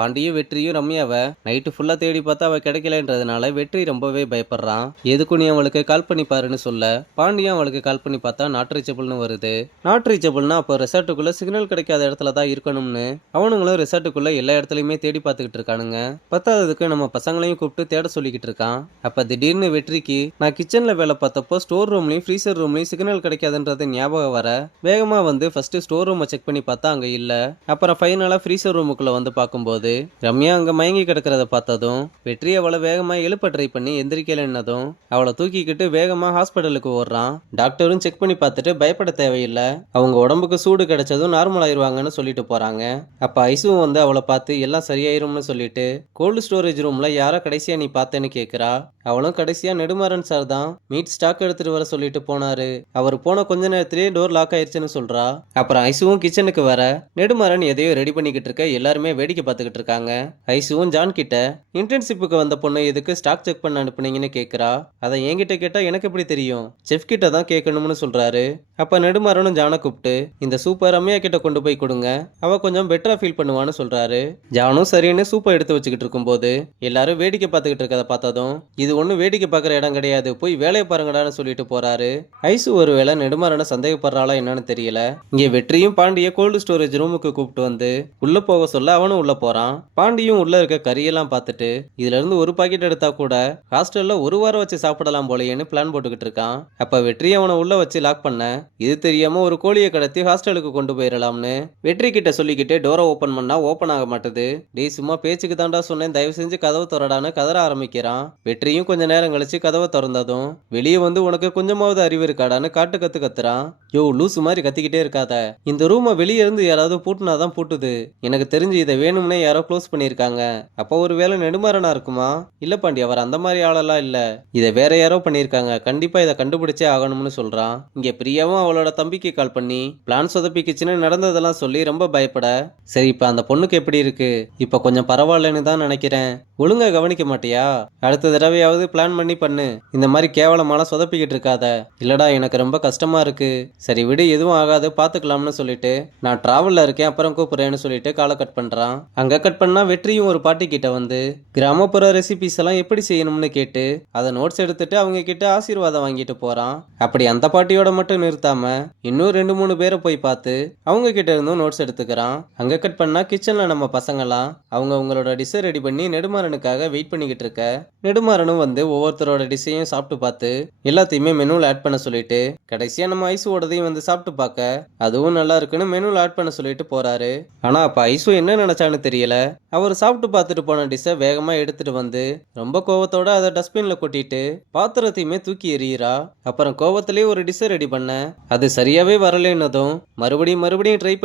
பாண்டியும் வெற்றியும் ரம்யாவை நைட்டு ஃபுல்லா தேடி பார்த்தா அவ கிடைக்கலன்றதுனால வெற்றி ரொம்பவே பயப்படுறான். எதுக்கும் நீ அவளுக்கு கால் பண்ணி பாருன்னு சொல்ல பாண்டியும் அவளுக்கு கால் பண்ணி பார்த்தா நாட் ரீச்சபிள்னு வருது. நாட் ரீச்சபிள்னா அப்போ ரெசார்ட்டுக்குள்ள சிக்னல் கிடைக்காத இடத்துல தான் இருக்கணும்னு அவனுங்களும் ரெசார்ட்டுக்குள்ள எல்லா இடத்துலயுமே தேடி பார்த்துக்கிட்டு இருக்கானுங்க. பத்தாததுக்கு நம்ம பசங்களையும் கூப்பிட்டு தேட சொல்லிக்கிட்டு இருக்கான். அப்ப திடீர்னு வெற்றிக்கு நான் கிச்சன்ல வேலை பார்த்தப்போ ஸ்டோர் ரூம்லயும் ஃப்ரீசர் ரூம்லயும் சிக்னல் கிடைக்காதுன்றது ஞாபகம் வர வேகமா வந்து ஃபர்ஸ்ட் ஸ்டோர் ரூமை செக் பண்ணி பார்த்தா அங்க இல்ல. அப்புறம் ஃபைனலா ஃப்ரீசர் ரூமுக்குள்ள வந்து பார்க்கும்போது ரம்யா அங்க மயங்கி கிடக்கிறத பார்த்ததும் வெற்றி அவளை வேகமா எழுப்ப ட்ரை பண்ணி எந்திரிக்கலன்னதும் அவளை தூக்கிக்கிட்டு வேகமா ஹாஸ்பிட்டலுக்கு ஓடுறான். டாக்டரும் செக் பண்ணி பார்த்துட்டு பயப்பட தேவையில்லை, அவங்க உடம்புக்கு சூடு கிடைச்சதும் நார்மல் ஆயிருவாங்கன்னு சொல்லிட்டு போறாங்க. அப்ப ஐசுவும் வந்து அவளை பார்த்து எல்லாம் சரியாயிரும்னு சொல்லிட்டு கோல்டு ஸ்டோரேஜ் ரூம்ல யாரை கடைசியா நீ பார்த்தேன்னு கேக்குறா. அவளும் கடைசியா நெடுமாறன் சார் தான் மீட் ஸ்டாக் எடுத்துட்டு வர சொல்லிட்டு போனாரு, அவர் போன கொஞ்ச நேரத்திலேயே டோர் லாக் ஆயிருச்சுன்னு சொல்றா. அப்புறம் ஐசுவும் கிச்சனுக்கு வர நெடுமாறன் எதையோ ரெடி பண்ணிக்கிட்டு இருக்க எல்லாருமே வேடிக்கை பார்த்துக்கிட்டு இருக்காங்க. ஐசுவும் ஜான் கிட்ட இன்டர்ன்ஷிப்புக்கு வந்த பொண்ணு எதுக்கு ஸ்டாக் செக் பண்ண அனுப்புனீங்கன்னு கேக்குறா. அதை என்கிட்ட கேட்டா எனக்கு எப்படி தெரியும், செஃப் கிட்ட தான் கேட்கணும்னு சொல்றாரு. அப்ப நெடுமாறனும் ஜானை கூப்பிட்டு இந்த சூப்பை ரம்யா கிட்ட கொண்டு போய் கொடுங்க, அவ கொஞ்சம் பெட்டரா ஃபீல் பண்ணுவான்னு சொல்றாரு. ஜானும் சரின்னு சூப்பை எடுத்து வச்சுக்கிட்டு இருக்கும்போது எல்லாரும் வேடிக்கை பார்த்துக்கிட்டு இருக்கதை பார்த்ததும் இது ஒண்ணு வேடிக்கை பார்க்குற இடம் கிடையாது, போய் வேலையை பாருங்கடான்னு சொல்லிட்டு போறாரு. ஐசு ஒருவேளை நெடுமாறனை சந்தேகப்படுறாளா என்னன்னு தெரியல. இங்க வெற்றியும் பாண்டிய கோல்டு ஸ்டோரேஜ் ரூமுக்கு கூப்பிட்டு வந்து உள்ள போக சொல்ல அவனும் உள்ள போறான். பாண்டியும் உள்ள இருக்க கறியெல்லாம் பார்த்துட்டு இதுல இருந்து ஒரு பாக்கெட் எடுத்தா கூட ஹாஸ்டல்ல ஒரு வாரம் வச்சு சாப்பிடலாம் போலையேன்னு பிளான் போட்டுக்கிட்டு இருக்கான். அப்ப வெற்றி அவனை உள்ள வச்சு லாக் பண்ண இது தெரியாம ஒரு கோழியை கடத்தி ஹாஸ்டலுக்கு கொண்டு போயிடலாம்னு வெற்றி கிட்ட சொல்லிக்கிட்டு டோரை ஓபன் பண்ணா ஓபன் ஆக மாட்டுது. டேய் சும்மா பேச்சுக்கு தாண்டா சொன்னேன், தயவு செஞ்சு கதவை திறடான்னு கதற ஆரம்பிக்கிறான். வெற்றியும் கொஞ்ச நேரம் கழிச்சு கதவை திறந்ததும் வெளியே வந்து உனக்கு கொஞ்சமாவது அறிவு இருக்காடான்னு காட்டு கத்து கத்துறான். யோ லூசு மாதிரி கத்திக்கிட்டே இருக்காத, இந்த ரூமை வெளியே இருந்து யாராவது பூட்டுனாதான் பூட்டுது, எனக்கு தெரிஞ்சு இதை வேணும்னே யாரோ க்ளோஸ் பண்ணிருக்காங்க, அப்போ ஒரு வேலை நெடுமாறனா இருக்குமா? இல்ல பாண்டி, அவர் அந்த மாதிரி ஆளெல்லாம் இல்ல, இதை வேற யாரோ பண்ணிருக்காங்க, கண்டிப்பா இதை கண்டுபிடிச்சே ஆகணும்னு சொல்றான். இங்க பிரியாவும் அவளோட தம்பிக்கு கால் பண்ணி பிளான் சொதப்பிக்குச்சுன்னு நடந்ததெல்லாம் சொல்லி ரொம்ப பயப்பட சரி இப்ப அந்த பொண்ணுக்கு எப்படி இருக்கு, இப்ப கொஞ்சம் பரவாயில்லன்னு தான் நினைக்கிறேன், ஒழுங்கா கவனிக்க மாட்டியா, அடுத்த தடவையாவது பிளான் பண்ணி பண்ணு, இந்த மாதிரி கேவலமான சொதப்பிக்கிட்டு இருக்காத. இல்லடா எனக்கு ரொம்ப கஷ்டமா இருக்கு, சரி விடு எதுவும் ஆகாது பாத்துக்கலாம்னு சொல்லிட்டு நான் டிராவல்ல இருக்கேன் அப்புறம் கூப்பிடுறேன்னு சொல்லிட்டு காலை கட் பண்றான். அங்க கட் பண்ணா வெற்றியும் ஒரு பாட்டி கிட்ட வந்து கிராமப்புற ரெசிபிஸ் எல்லாம் எப்படி செய்யணும்னு கேட்டு அதை நோட்ஸ் எடுத்துட்டு அவங்க கிட்ட ஆசீர்வாதம் வாங்கிட்டு போறான். அப்படி அந்த பாட்டியோட மட்டும் நிறுத்தாம இன்னும் 2-3 பேரை போய் பார்த்து அவங்க கிட்ட இருந்தும் நோட்ஸ் எடுத்துக்கிறான். அங்க கட் பண்ணா கிச்சன்ல நம்ம பசங்களாம் அவங்க அவங்களோட டிஷ்ஷை ரெடி பண்ணி நெடுமாறனுக்காக வெயிட் பண்ணிக்கிட்டு இருக்க நெடுமாறனும் வந்து ஒவ்வொருத்தரோட டிஷ்ஷையும் சாப்பிட்டு பார்த்து எல்லாத்தையுமே மெனுல ஆட் பண்ண சொல்லிட்டு கடைசியா நம்ம ஐசுவோடதையும் வந்து சாப்பிட்டு பார்க்க அதுவும் நல்லா இருக்குன்னு மெனுல ஆட் பண்ண சொல்லிட்டு போறாரு. ஆனா அப்ப ஐசு என்ன நினைச்சான்னு தெரியல, அவர் சாப்பிட்டு பார்த்துட்டு போன டிஷ்ஷை வேகமா எடுத்துட்டு வந்து ரொம்ப கோவத்தோட அதை டஸ்ட்பின்ல கொட்டிட்டு பாத்திரத்தையுமே தூக்கி எறிகிறா. அப்புறம் கோவத்திலேயே ஒரு டிஷ்ஷை ரெடி பண்ண அது சரியாவே வரலன்னதும் மறுபடியும் ட்ரை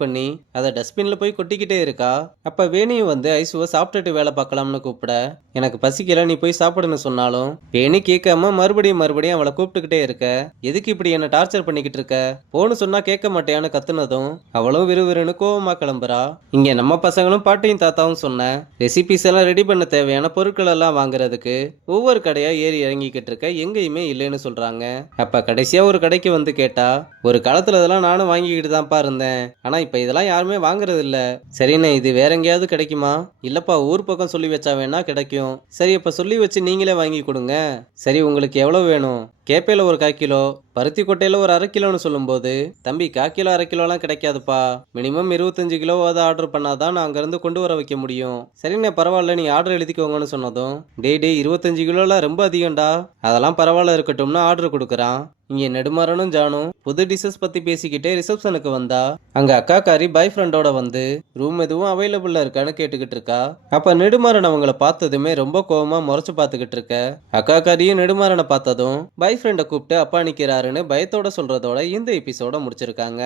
பண்ணி அதை டஸ்ட்பின்ல போய் கொட்டிக்கிட்டே இருக்கா. அப்ப வேணியும் வந்து ஐசுவை சாப்பிட்டுட்டு வேலை பார்க்கலாம்னு கூப்பிட எனக்கு பசிக்கல நீ போய் சாப்பிடுன்னு சொன்னாலும் வேணி கேட்காம மறுபடியும் அவளை கூப்பிட்டுக்கிட்டே இருக்க, எதுக்கு இப்படி என்ன டார்ச்சர் பண்ணிக்கிட்டு இருக்க, போன்னு சொன்னா கேட்க மாட்டேன்னு கத்துனதும் அவளும் விறுவிறுன்னு கோவமா கிளம்புறா. இங்க நம்ம பசங்களும் பாட்டியும் தாத்தாவும் சொன்ன ரெசிபிஸ் எல்லாம் ரெடி பண்ண தேவையான பொருட்கள் எல்லாம் வாங்குறதுக்கு ஒவ்வொரு கடையா ஏறி இறங்கிக்கிட்டு இருக்க எங்கேயுமே இல்லைன்னு சொல்றாங்க. அப்ப கடைசியா ஒரு கடைக்கு வந்து கேட்டா ஒரு காலத்துல இதெல்லாம் நானும் வாங்கிக்கிட்டு தான்ப்பா இருந்தேன், ஆனா இப்ப இதெல்லாம் யாருமே வாங்குறது இல்ல, சரிண்ணே இது வேற எங்கேயாவது கிடைக்குமா? இல்லப்பா ஊர் பக்கம் சொல்லி வச்சா வேணா கிடைக்கும், சரி அப்ப சொல்லி வச்சு நீங்களே வாங்கி கொடுங்க, சரி உங்களுக்கு எவ்வளவு வேணும், கேப்பையில ஒரு 1/4 கிலோ, பருத்தி கொட்டையில ஒரு 1/2 கிலோன்னு சொல்லும்போது தம்பி 1/4 கிலோ 1/2 கிலோலாம் கிடைக்காதுப்பா, மினிமம் 25 கிலோவாவது ஆர்டர் பண்ணாதான் நான் அங்கிருந்து கொண்டு வர வைக்க முடியும், சரிண்ணே பரவாயில்ல நீ ஆர்டர் எழுதிக்கோங்கன்னு சொன்னதும் டேய் 25 கிலோலாம் ரொம்ப அதிகம்டா, அதெல்லாம் பரவாயில்ல இருக்கட்டும்னு ஆர்டர் கொடுக்குறான். இங்க நெடுமாறனும் ஜானும் புது டிஷஸ் பத்தி பேசிக்கிட்டே ரிசப்ஷனுக்கு வந்தா அங்க அக்காக்காரி பாய் ஃப்ரெண்டோட வந்து ரூம் எதுவும் அவைலபிளா இருக்கான்னு கேட்டுக்கிட்டு இருக்கா. அப்ப நெடுமாறன் அவங்கள பார்த்ததுமே ரொம்ப கோவமா முறைச்சு பார்த்துக்கிட்டு இருக்க அக்காக்காரியும் நெடுமாறனை பார்த்ததும் பாய் ஃப்ரெண்டை கூப்பிட்டு அப்பா நிக்கிறாருன்னு பயத்தோட சொல்றதோட இந்த எபிசோட முடிச்சிருக்காங்க.